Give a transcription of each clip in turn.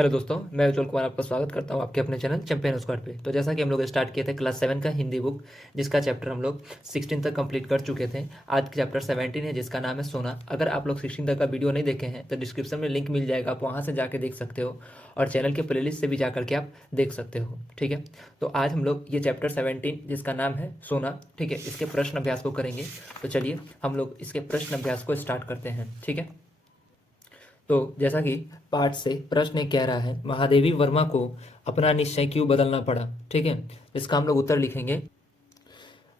Hello दोस्तों, मैं उज्जवल कुमार आपका स्वागत करता हूं आपके अपने चैनल चैंपियन स्क्वाड पे। तो जैसा कि हम लोग स्टार्ट किए थे क्लास 7 का हिंदी बुक, जिसका चैप्टर हम लोग 16 तक कंप्लीट कर चुके थे। आज चैप्टर 17 है, जिसका नाम है सोना। अगर आप लोग 16 तक का वीडियो नहीं देखे हैं तो डिस्क्रिप्शन में लिंक मिल जाएगा, आप वहाँ से जाके देख सकते हो और चैनल के प्लेलिस्ट से भी जा करके आप देख सकते हो। ठीक है, तो आज हम लोग ये चैप्टर 17 जिसका नाम है सोना, ठीक है, इसके प्रश्न अभ्यास को करेंगे। तो चलिए हम लोग इसके प्रश्न अभ्यास को स्टार्ट करते हैं। ठीक है, तो जैसा कि पाठ से प्रश्न एक कह रहा है, महादेवी वर्मा को अपना निश्चय क्यों बदलना पड़ा। ठीक है, इसका हम लोग उत्तर लिखेंगे।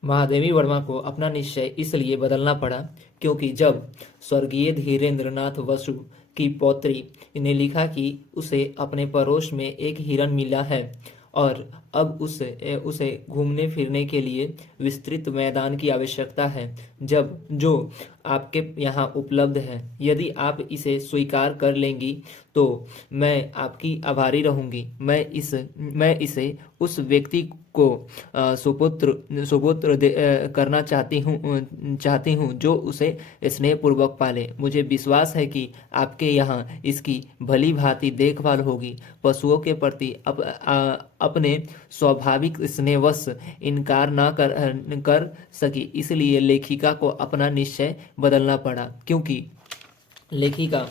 महादेवी वर्मा को अपना निश्चय इसलिए बदलना पड़ा क्योंकि जब स्वर्गीय धीरेंद्रनाथ बसु की पौत्री ने लिखा कि उसे अपने पड़ोस में एक हिरन मिला है और अब उसे घूमने फिरने के लिए विस्तृत मैदान की आवश्यकता है, जब जो आपके यहाँ उपलब्ध है, यदि आप इसे स्वीकार कर लेंगी तो मैं आपकी आभारी रहूंगी। मैं इसे उस व्यक्ति को सुपुत्र करना चाहती हूँ जो उसे स्नेहपूर्वक पाले। मुझे विश्वास है कि आपके यहाँ इसकी भली भांति देखभाल होगी। पशुओं के प्रति अपने स्वाभाविक स्नेहवश इनकार ना कर सकी, इसलिए लेखिका को अपना निश्चय बदलना पड़ा। क्योंकि लेखिका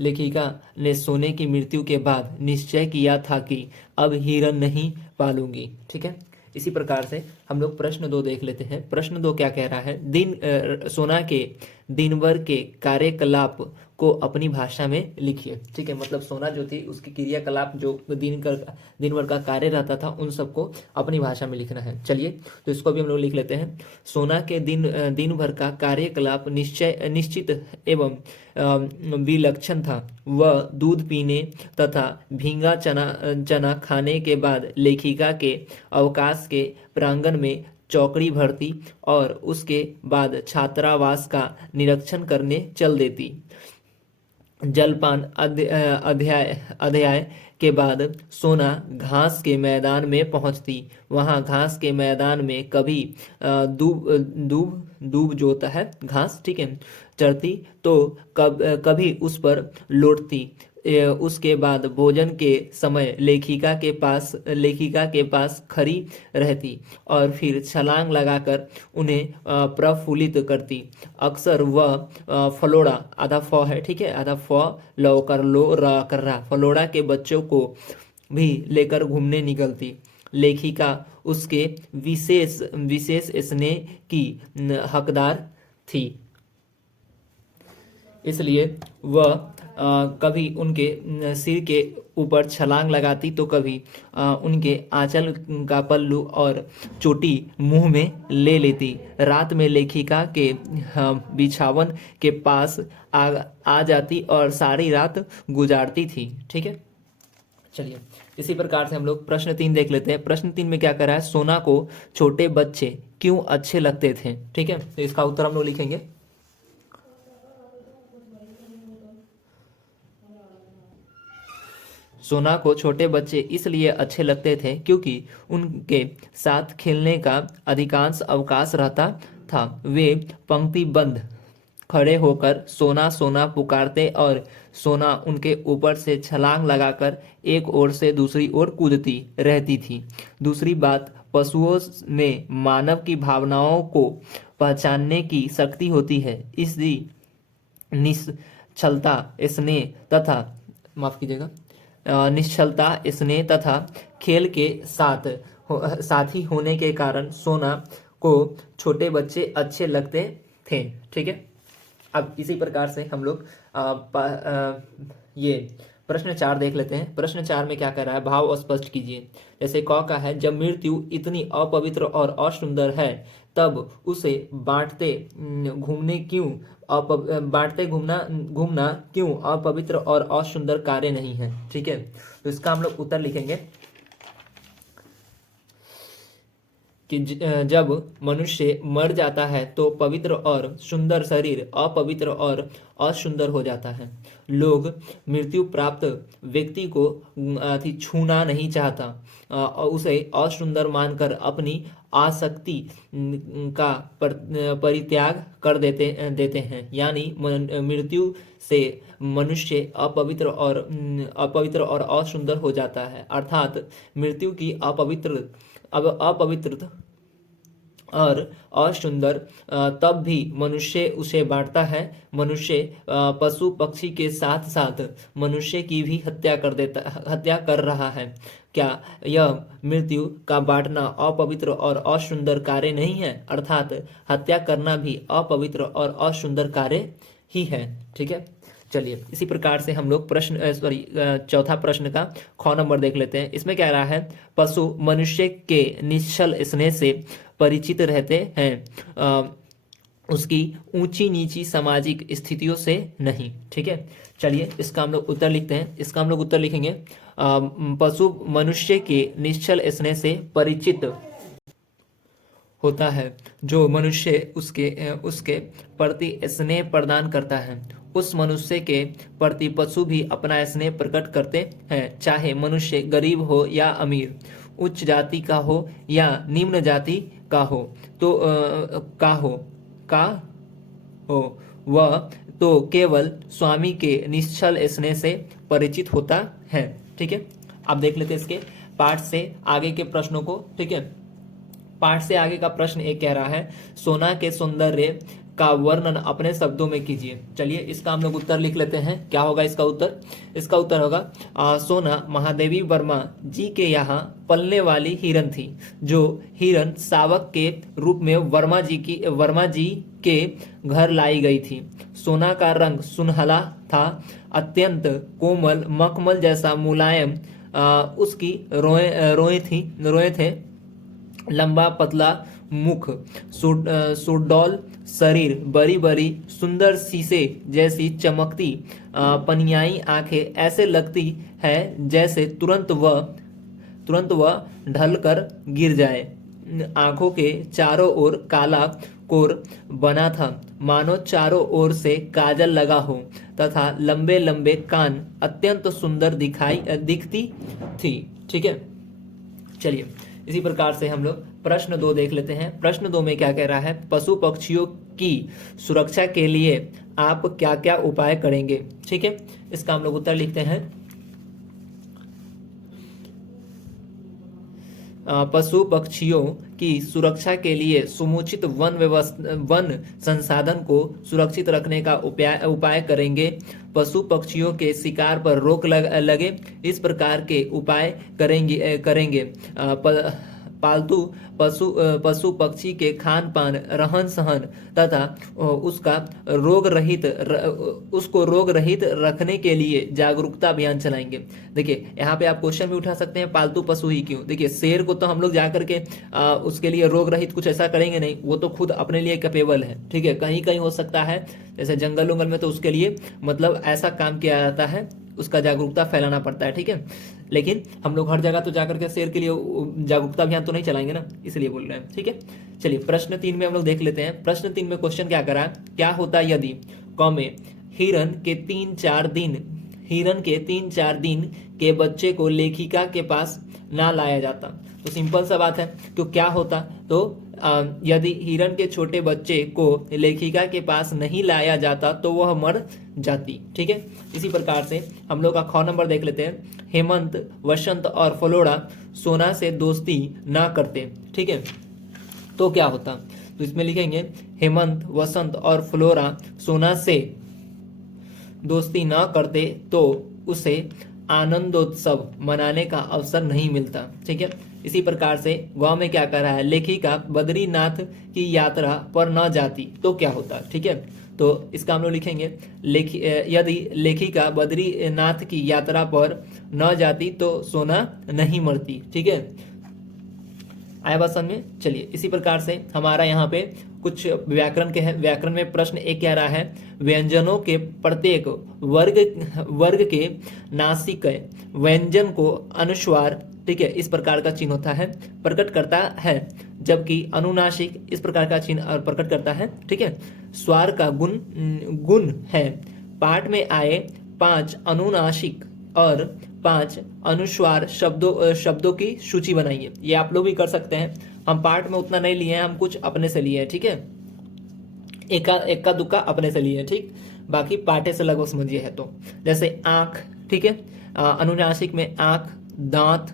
लेखिका ने सोने की मृत्यु के बाद निश्चय किया था कि अब हिरन नहीं पालूंगी। ठीक है, इसी प्रकार से हम लोग प्रश्न 2 देख लेते हैं। प्रश्न 2 क्या कह रहा है, सोना के दिन भर के कार्यकलाप को अपनी भाषा में लिखिए। ठीक है, मतलब सोना जो थी उसकी क्रियाकलाप जो दिन भर का कार्य रहता था उन सबको अपनी भाषा में लिखना है। चलिए तो इसको भी हम लोग लिख लेते हैं। सोना के दिन भर का कार्यकलाप निश्चित एवं विलक्षण था। वह दूध पीने तथा भींगा चना खाने के बाद लेखिका के अवकाश के प्रांगण में चौकड़ी भरती और उसके बाद छात्रावास का निरीक्षण करने चल देती। जलपान अध्याय के बाद सोना घास के मैदान में पहुंचती। वहां घास के मैदान में कभी दूब जो होता है घास, ठीक है, चढ़ती तो कभी उस पर लौटती। उसके बाद भोजन के समय लेखिका के पास खड़ी रहती और फिर छलांग लगाकर उन्हें प्रफुल्लित करती। अक्सर वह फलोड़ा, आधा फ है, ठीक है, आधा फ लो कर लो रा कर रहा, फलोड़ा के बच्चों को भी लेकर घूमने निकलती। लेखिका उसके विशेष स्नेह की हकदार थी, इसलिए वह कभी उनके सिर के ऊपर छलांग लगाती तो कभी उनके आंचल का पल्लू और चोटी मुंह में ले लेती। रात में लेखिका के बिछावन के पास आ जाती और सारी रात गुजारती थी। ठीक है, चलिए इसी प्रकार से हम लोग प्रश्न 3 देख लेते हैं। प्रश्न 3 में क्या कर रहा है, सोना को छोटे बच्चे क्यों अच्छे लगते थे। ठीक है, तो इसका उत्तर हम लोग लिखेंगे। सोना को छोटे बच्चे इसलिए अच्छे लगते थे क्योंकि उनके साथ खेलने का अधिकांश अवकाश रहता था। वे पंक्तिबद्ध खड़े होकर सोना सोना पुकारते और सोना उनके ऊपर से छलांग लगाकर एक ओर से दूसरी ओर कूदती रहती थी। दूसरी बात, पशुओं में मानव की भावनाओं को पहचानने की शक्ति होती है। इसकी निश्चलता स्नेह तथा माफ कीजिएगा निश्चलता स्नेह तथा खेल के साथी होने के कारण सोना को छोटे बच्चे अच्छे लगते थे। ठीक है, अब इसी प्रकार से हम लोग ये प्रश्न 4 देख लेते हैं। प्रश्न 4 में क्या कर रहा है, भाव स्पष्ट कीजिए। जैसे क का है, जब मृत्यु इतनी अपवित्र और असुंदर है तब उसे बांटते घूमना क्यों अपवित्र और असुंदर कार्य नहीं है। ठीक है, तो इसका हम लोग उत्तर लिखेंगे कि जब मनुष्य मर जाता है तो पवित्र और सुंदर शरीर अपवित्र और असुंदर हो जाता है। लोग मृत्यु प्राप्त व्यक्ति को छूना नहीं चाहता, और उसे असुंदर मानकर अपनी आसक्ति का परित्याग कर देते हैं। यानी मृत्यु से मनुष्य अपवित्र और असुंदर हो जाता है, अर्थात मृत्यु की अपवित्र और असुंदर तब भी मनुष्य उसे बांटता है। मनुष्य पशु पक्षी के साथ साथ मनुष्य की भी हत्या कर रहा है। क्या यह मृत्यु का बांटना अपवित्र और असुंदर कार्य नहीं है? अर्थात हत्या करना भी अपवित्र और असुंदर कार्य ही है। ठीक है, चलिए इसी प्रकार से हम लोग चौथा प्रश्न का ख नंबर देख लेते हैं। इसमें क्या रहा है? पशु मनुष्य के निश्चल स्नेह से परिचित रहते हैं, उसकी ऊंची नीची सामाजिक स्थितियों से नहीं। ठीक है, चलिए इसका हम लोग उत्तर लिखते हैं। इसका हम लोग उत्तर लिखेंगे, पशु मनुष्य के निश्चल स्नेह से परिचित होता है। जो मनुष्य उसके प्रति स्नेह प्रदान करता है, उस मनुष्य के प्रति पशु भी अपना स्नेह प्रकट करते हैं, चाहे मनुष्य गरीब हो या अमीर, उच्च जाति का हो या निम्न जाति का हो। तो वह तो केवल स्वामी के निश्चल स्नेह से परिचित होता है। ठीक है, अब देख लेते हैं इसके पाठ से आगे के प्रश्नों को। ठीक है, पाठ से आगे का प्रश्न एक कह रहा है, सोना के सौंदर्य का वर्णन अपने शब्दों में कीजिए। चलिए इसका हम लोग उत्तर लिख लेते हैं। क्या होगा इसका उत्तर? इसका उत्तर होगा, सोना महादेवी वर्मा जी के यहाँ पलने वाली हिरन थी। जो हिरन शावक के रूप में वर्मा जी के घर लाई गई थी। सोना का रंग सुनहला था, अत्यंत कोमल, मखमल जैसा मुलायम उसकी रोए थे। लंबा पतला मुख, सुडौल शरीर, बड़ी बड़ी सुंदर शीशे जैसी चमकती पनियाई आंखें, ऐसे लगती है जैसे तुरंत वह ढल कर गिर जाए। आंखों के चारों ओर काला कोर बना था, मानो चारों ओर से काजल लगा हो, तथा लंबे लंबे कान अत्यंत सुंदर दिखती थी। ठीक है, चलिए इसी प्रकार से हम लोग प्रश्न 2 देख लेते हैं। प्रश्न 2 में क्या कह रहा है? पशु पक्षियों की सुरक्षा के लिए आप क्या क्या उपाय करेंगे? ठीक है, इसका हम लोग उत्तर लिखते हैं। पशु पक्षियों की सुरक्षा के लिए समुचित वन संसाधन को सुरक्षित रखने का उपाय करेंगे। पशु पक्षियों के शिकार पर रोक लगे, इस प्रकार के उपाय करेंगे। पालतू पशु पक्षी के खान पान, रहन सहन तथा उसको रोग रहित रखने के लिए जागरूकता अभियान चलाएंगे। देखिए यहाँ पे आप क्वेश्चन भी उठा सकते हैं, पालतू पशु ही क्यों? देखिए शेर को तो हम लोग जाकर के उसके लिए रोग रहित कुछ ऐसा करेंगे नहीं, वो तो खुद अपने लिए कैपेबल है। ठीक है, कहीं कहीं हो सकता है जैसे जंगल उंगल में, तो उसके लिए मतलब ऐसा काम किया जाता है, उसका जागरूकता फैलाना पड़ता है। ठीक है, लेकिन हम लोग हर जगह तो जाकर के शेर के लिए जागरूकता अभियान तो नहीं चलाएंगे ना, इसलिए बोल रहे हैं। ठीक है, चलिए प्रश्न 3 में हम लोग देख लेते हैं। प्रश्न 3 में क्वेश्चन क्या करा? क्या होता यदि हिरन के 3-4 दिन के बच्चे को लेखिका के पास ना लाया जाता? तो सिंपल सा बात है, तो क्या होता? तो यदि हिरन के छोटे बच्चे को लेखिका के पास नहीं लाया जाता तो वह मर जाती। ठीक है, इसी प्रकार से हम लोग का ख नंबर देख लेते हैं। हेमंत, वसंत और फ्लोरा सोना से दोस्ती ना करते। ठीक है, तो क्या होता? तो इसमें लिखेंगे, हेमंत, वसंत और फ्लोरा सोना से दोस्ती ना करते तो उसे आनंदोत्सव मनाने का अवसर नहीं मिलता। ठीक है, इसी प्रकार से गांव में क्या कर रहा है? लेखिका बद्रीनाथ की यात्रा पर न जाती तो क्या होता? ठीक है, तो इसका हम लोग लिखेंगे, यदि लेखिका बद्रीनाथ की यात्रा पर न जाती तो सोना नहीं मरती। ठीक है, आया बात समझ में? चलिए इसी प्रकार से हमारा यहाँ पे कुछ व्याकरण के हैं। व्याकरण में प्रश्न एक कह रहा है, व्यंजनों के प्रत्येक वर्ग के नासिक व्यंजन को अनुस्वार, ठीक है, इस प्रकार का चिन्ह होता है, प्रकट करता है। जबकि अनुनासिक इस प्रकार का चिन्ह प्रकट करता है। ठीक है, स्वर का गुण है। पाठ में आए 5 अनुनासिक और 5 अनुस्वार शब्दों की सूची बनाइए। ये आप लोग भी कर सकते हैं। हम पाठ में उतना नहीं लिए हैं, हम कुछ अपने से लिए हैं। ठीक है, एका दुक्का अपने से लिए हैं। ठीक, बाकी पाठे से लगभग समझिए है। तो जैसे आंख, ठीक है, अनुनासिक में आंख, दांत,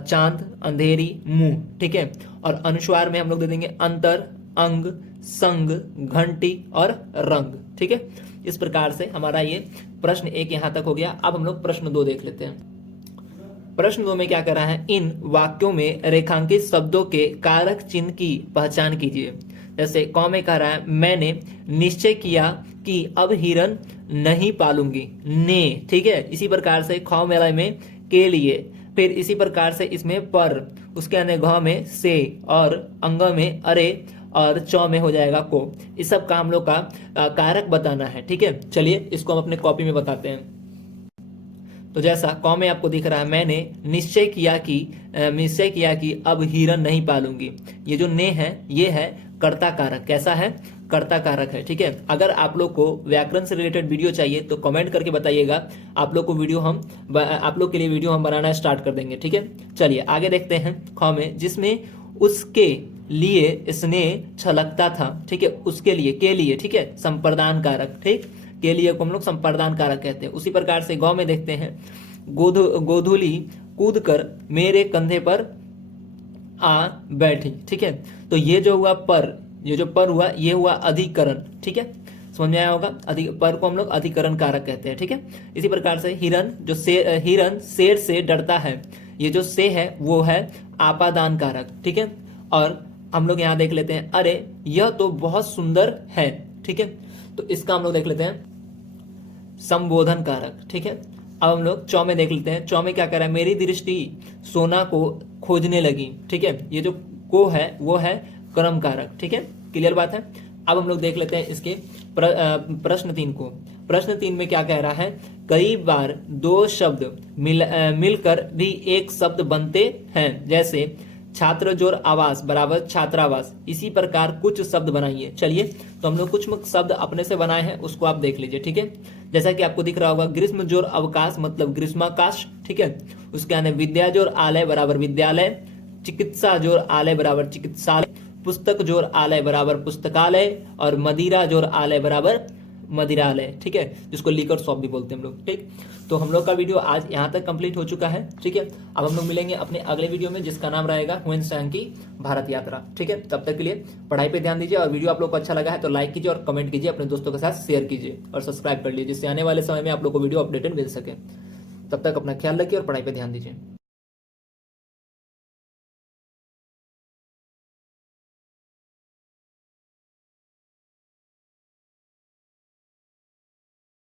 चांद, अंधेरी, मुंह। ठीक है, और अनुस्वार में हम लोग दे देंगे अंतर, अंग, संग, घंटी और रंग। ठीक है, इस प्रकार से हमारा ये प्रश्न 1 यहां तक हो गया। अब हम लोग प्रश्न 2 देख लेते हैं। प्रश्न 2 में क्या कर रहा है, इन वाक्यों में रेखांकित शब्दों के कारक चिन्ह की पहचान कीजिए। जैसे क में कह रहा है, मैंने निश्चय किया कि अब हिरन नहीं पालूंगी, ने। ठीक है, इसी प्रकार से ख मेला में के लिए, फिर इसी प्रकार से इसमें पर, उसके अन्य घ में से, और अंग में अरे, और चौ में हो जाएगा को। इस सब का हम लोग का कारक बताना है। ठीक है, चलिए इसको हम अपने कॉपी में बताते हैं। तो जैसा क में आपको दिख रहा है, मैंने निश्चय किया कि अब हिरन नहीं पालूंगी। ये जो ने है, ये है कर्ता कारक। कैसा है, कर्ता कारक है। ठीक है, अगर आप लोग को व्याकरण से रिलेटेड वीडियो चाहिए तो कमेंट करके बताइएगा, आप लोग के लिए वीडियो हम बनाना स्टार्ट कर देंगे। ठीक है, चलिए आगे देखते हैं। ख में, जिसमें उसके लिए स्नेह छलकता था। ठीक है, उसके लिए, के लिए। ठीक है, संप्रदान कारक। ठीक, के लिए को हम लोग संप्रदान कारक कहते हैं। उसी प्रकार से गौ में देखते हैं, गोधूली कूद कर मेरे कंधे पर आ बैठी। ठीक है, तो ये जो हुआ पर, ये जो पर हुआ, ये हुआ अधिकरण। ठीक है, समझ में आया होगा। पर को हम लोग अधिकरण कारक कहते हैं। ठीक है, इसी प्रकार से हिरन, हिरन शेर से डरता है, ये जो से है वो है आपादान कारक। ठीक है, और हम लोग यहाँ देख लेते हैं, अरे यह तो बहुत सुंदर है। ठीक है, तो इसका हम लोग देख लेते हैं संबोधन कारक। ठीक है, अब हम लोग चौ में देख लेते हैं। चौ में क्या कर रहा है, मेरी दृष्टि सोना को खोजने लगी। ठीक है, ये जो को है वो है क्रम कारक। ठीक है, क्लियर बात है। अब हम लोग देख लेते हैं इसके प्रश्न 3 को। प्रश्न 3 में क्या कह रहा है, कई बार 2 शब्द मिलकर भी एक शब्द बनते हैं। जैसे छात्र जोर आवास बराबर छात्रावास। इसी प्रकार कुछ शब्द बनाइए। चलिए, तो हम लोग कुछ शब्द अपने से बनाए हैं, उसको आप देख लीजिए। ठीक है, जैसा कि आपको दिख रहा होगा, ग्रीष्म जोर अवकाश मतलब ग्रीष्माकाश। ठीक है, उसके आने विद्या जोर आलय बराबर विद्यालय, चिकित्सा जोर आलय बराबर चिकित्सालय, पुस्तक जोर आलय बराबर पुस्तकालय, और मदिरा जोर आलय बराबर मदिरालय। ठीक है, जिसको लिकर शॉप भी बोलते हैं हम लोग। ठीक, तो हम लोग का वीडियो आज यहाँ तक कंप्लीट हो चुका है। ठीक है, अब हम लोग मिलेंगे अपने अगले वीडियो में, जिसका नाम रहेगा हुएन सांग की भारत यात्रा। ठीक है, तब तक के लिए पढ़ाई पे ध्यान दीजिए, और वीडियो आप लोग को अच्छा लगा है तो लाइक कीजिए और कमेंट कीजिए, अपने दोस्तों के साथ शेयर कीजिए और सब्सक्राइब कर लीजिए, जिससे आने वाले समय में आप लोग को वीडियो अपडेटेड मिल सके। तब तक अपना ख्याल रखिए और पढ़ाई पे ध्यान दीजिए।